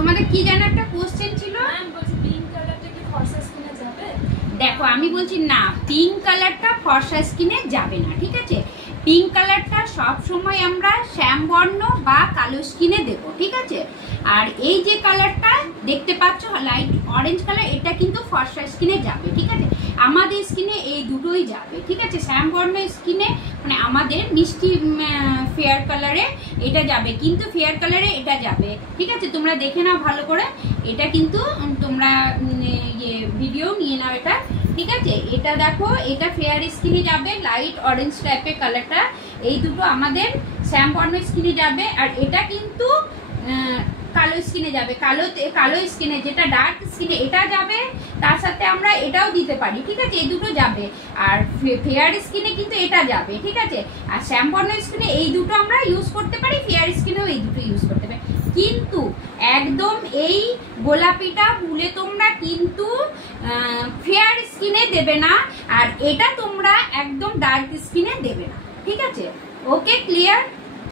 তোমাদের কি জানো একটা কোশ্চেন ছিল, দেখো আমি বলছি না, পিঙ্ক কালারটা ফর্সা স্কিনে যাবে না, ঠিক আছে। পিঙ্ক কালারটা সব সময় আমরা শ্যামবর্ণ বা কালো স্কিনে দেব, ঠিক আছে। আর এই যে কালারটা দেখতে পাচ্ছ লাইট অরেঞ্জ কালার, এটা কিন্তু ফর্সা স্কিনে যাবে, ঠিক আছে। আমাদের স্কিনে এই দুটোই যাবে, ঠিক আছে। শ্যামবর্ণ স্কিনে মানে আমাদের মিষ্টি ফেয়ার কালারে এটা যাবে, কিন্তু ফেয়ার কালারে এটা যাবে, ঠিক আছে। তোমরা দেখে নাও ভালো করে, এটা কিন্তু তোমরা ইয়ে ভিডিও নিয়ে নাও এটা, ঠিক আছে। এটা দেখো, এটা ফেয়ার স্কিনে যাবে, লাইট অরেঞ্জ টাইপের কালারটা, এই দুটো আমাদের শ্যামবর্ণ স্কিনে যাবে। আর এটা কিন্তু কালো স্কিনে যাবে, কালো স্কিনে যেটা ডার্ক স্কিনে এটা যাবে, তার সাথে আমরা এটাও দিতে পারি, ঠিক আছে। এই দুটো যাবে। আর ফেয়ার স্কিনে কিন্তু এটা যাবে, ঠিক আছে। আর শ্যামবর্ণ স্কিনে এই দুটো আমরা ইউজ করতে পারি, ফেয়ার স্কিনেও এই দুটো ইউজ করতে পারি, কিন্তু একদম এই গোলাপিটা ভুলে তোমরা কিন্তু ফেয়ার স্কিনে দেবে না, আর এটা তোমরা একদম ডার্ক স্কিনে দেবে না, ঠিক আছে। ওকে, ক্লিয়ার।